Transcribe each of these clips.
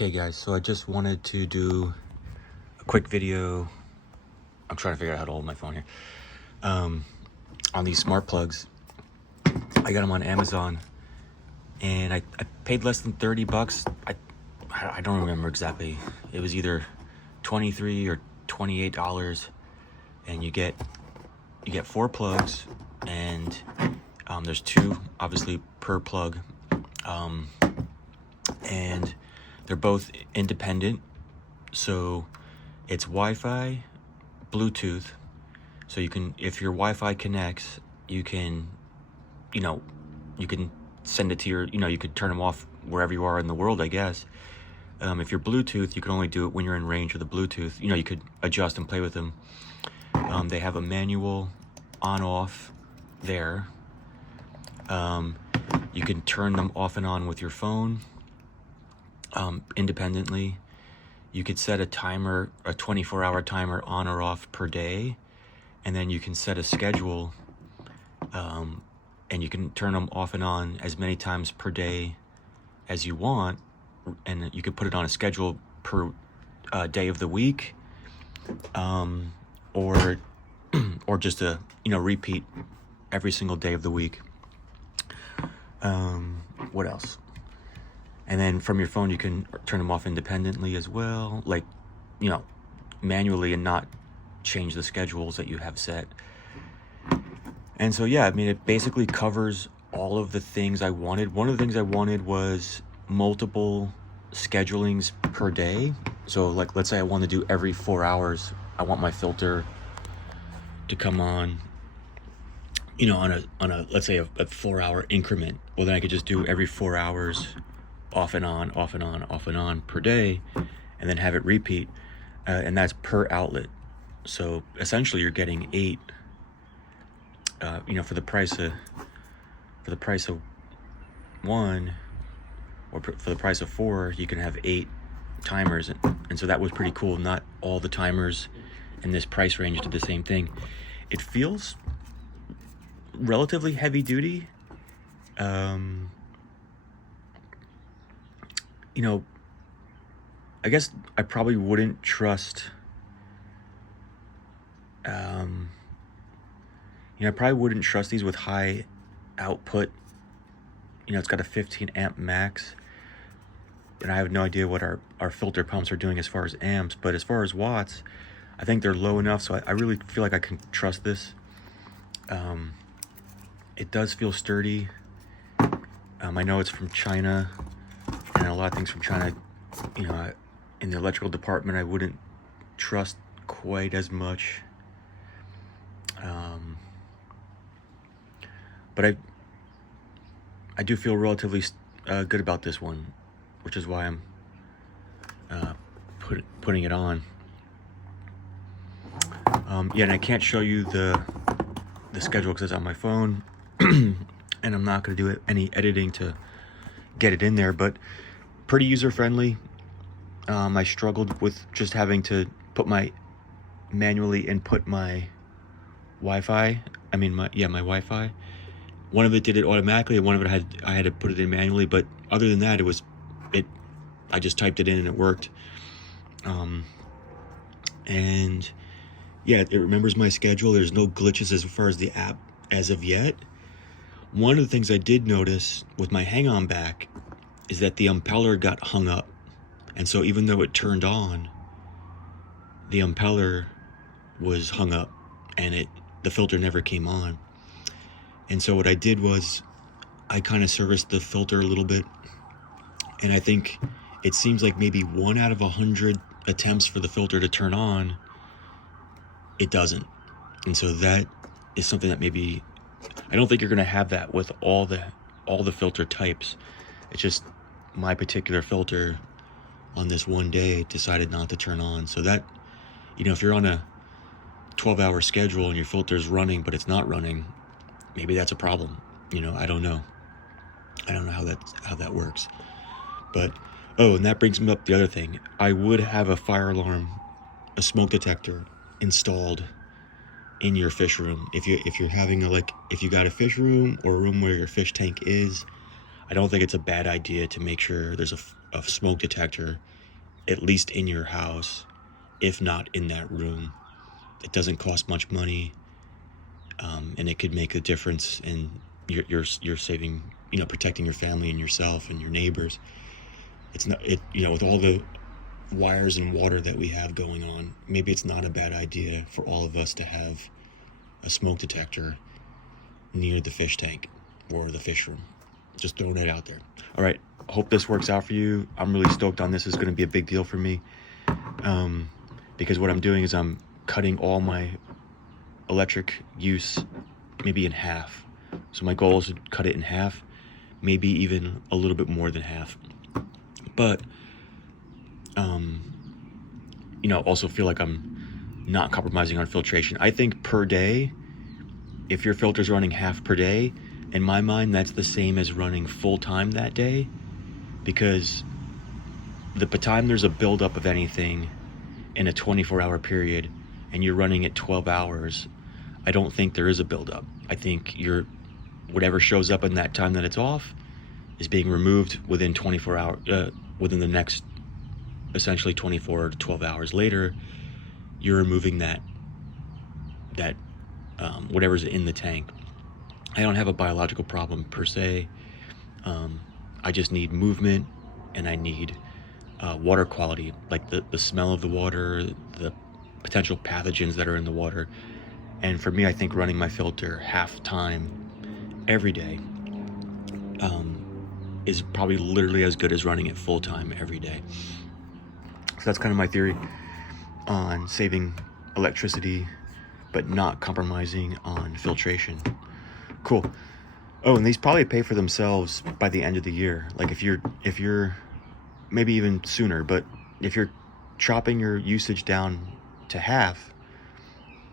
Okay guys, so I just wanted to do a quick video. I'm trying to figure out how to hold my phone here. On these smart plugs. I got them on Amazon and I paid less than 30 bucks. I don't remember exactly. It was either 23 or $28, and you get 4 plugs, and there's 2 obviously per plug, and they're both independent. So it's Wi-Fi, Bluetooth. So you can, if your Wi-Fi connects, you can send it to your, you could turn them off wherever you are in the world, I guess. If you're Bluetooth, you can only do it when you're in range of the Bluetooth. You could adjust and play with them. They have a manual on-off there. You can turn them off and on with your phone independently. You could set a timer, a 24-hour timer on or off per day, and then you can set a schedule, and you can turn them off and on as many times per day as you want, and you could put it on a schedule per day of the week, or just a repeat every single day of the week. What else? And then from your phone you can turn them off independently as well, like manually, and not change the schedules that you have set. And so yeah, I mean, it basically covers all of the things I wanted. One of the things I wanted was multiple schedulings per day. So like, let's say I want to do every 4 hours, I want my filter to come on, on a let's say a 4-hour increment. Well, then I could just do every 4 hours, off and on, off and on, off and on per day, and then have it repeat, and that's per outlet. So essentially you're getting 8, for the price of 1, or for the price of 4, you can have 8 timers, and so that was pretty cool. Not all the timers in this price range did the same thing. It feels relatively heavy duty. I guess I probably wouldn't trust, I probably wouldn't trust these with high output. It's got a 15 amp max, and I have no idea what our filter pumps are doing as far as amps, but as far as watts, I think they're low enough, so I really feel like I can trust this. It does feel sturdy. I know it's from China, and a lot of things from China, in the electrical department, I wouldn't trust quite as much. But I do feel relatively good about this one, which is why I'm putting it on. Yeah, and I can't show you the schedule because it's on my phone, and I'm not going to do any editing to get it in there, but pretty user-friendly. I struggled with just having to manually input my Wi-Fi. My Wi-Fi. One of it did it automatically, and one of it I had to put it in manually. But other than that, I just typed it in and it worked. And yeah, it remembers my schedule. There's no glitches as far as the app as of yet. One of the things I did notice with my hang-on back is that the impeller got hung up. And so even though it turned on, the impeller was hung up, and the filter never came on. And so what I did was I kind of serviced the filter a little bit, and I think it seems like maybe 1 out of 100 attempts for the filter to turn on, it doesn't. And so that is something that maybe, I don't think you're going to have that with all the filter types. It's just my particular filter on this one day decided not to turn on. So that, if you're on a 12-hour schedule and your filter's running but it's not running, maybe that's a problem. I don't know how that works. But and that brings me up the other thing. I would have a fire alarm, a smoke detector installed in your fish room. If you're having if you got a fish room or a room where your fish tank is, I don't think it's a bad idea to make sure there's a smoke detector at least in your house, if not in that room. It doesn't cost much money, and it could make a difference in you're saving, protecting your family and yourself and your neighbors. It's not, with all the wires and water that we have going on, maybe it's not a bad idea for all of us to have a smoke detector near the fish tank or the fish room. Just throwing it out there. All right, hope this works out for you. I'm really stoked on this. It's going to be a big deal for me, because what I'm doing is I'm cutting all my electric use maybe in half. So my goal is to cut it in half, maybe even a little bit more than half. But also feel like I'm not compromising on filtration. I think per day, if your filter's running half per day, in my mind, that's the same as running full time that day, because the time there's a buildup of anything in a 24-hour period and you're running it 12 hours, I don't think there is a buildup. I think whatever shows up in that time that it's off is being removed within 24 hours, within the next essentially 24 to 12 hours later. You're removing that whatever's in the tank. I don't have a biological problem per se. I just need movement, and I need water quality, like the smell of the water, the potential pathogens that are in the water. And for me, I think running my filter half time every day is probably literally as good as running it full time every day. So that's kind of my theory on saving electricity but not compromising on filtration. Cool. Oh, and these probably pay for themselves by the end of the year. Like if you're maybe even sooner, but if you're chopping your usage down to half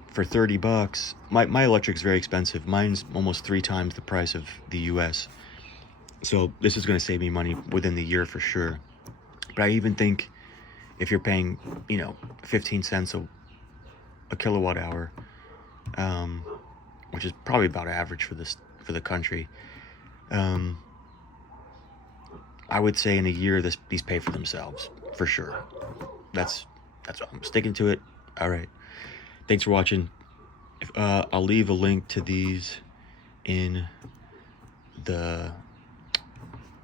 for $30, my electric's very expensive. Mine's almost 3 times the price of the US. So this is going to save me money within the year for sure. But I even think if you're paying, 15 cents a kilowatt hour, which is probably about average for the country, I would say in a year these pay for themselves for sure. That's what I'm sticking to it. All right, thanks for watching. I'll leave a link to these in the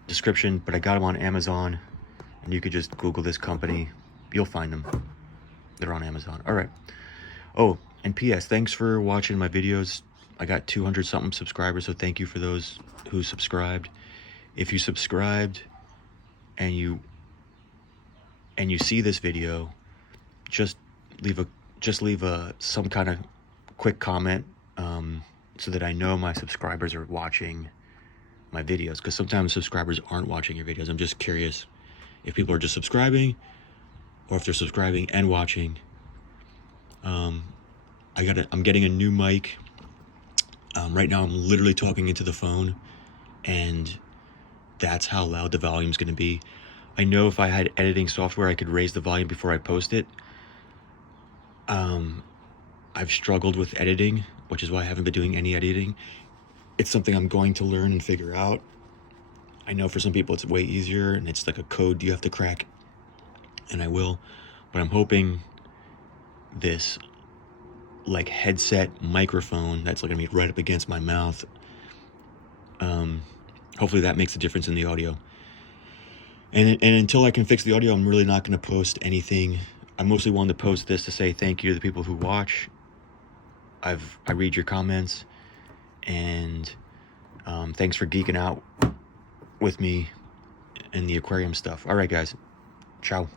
description, but I got them on Amazon, and you could just Google this company. You'll find them. They're on Amazon. All right. Oh, and P.S. thanks for watching my videos. I got 200 something subscribers, so thank you for those who subscribed. If you subscribed and you see this video, just leave some kind of quick comment, so that I know my subscribers are watching my videos, because sometimes subscribers aren't watching your videos. I'm just curious if people are just subscribing or if they're subscribing and watching. I'm getting a new mic. Right now I'm literally talking into the phone, and that's how loud the volume's going to be. I know if I had editing software, I could raise the volume before I post it. I've struggled with editing, which is why I haven't been doing any editing. It's something I'm going to learn and figure out. I know for some people it's way easier, and it's like a code you have to crack, and I will. But I'm hoping this like headset microphone that's gonna be right up against my mouth, hopefully that makes a difference in the audio. And until I can fix the audio, I'm really not going to post anything. I mostly wanted to post this to say thank you to the people who watch. I read your comments, and thanks for geeking out with me and the aquarium stuff. All right, guys. Ciao.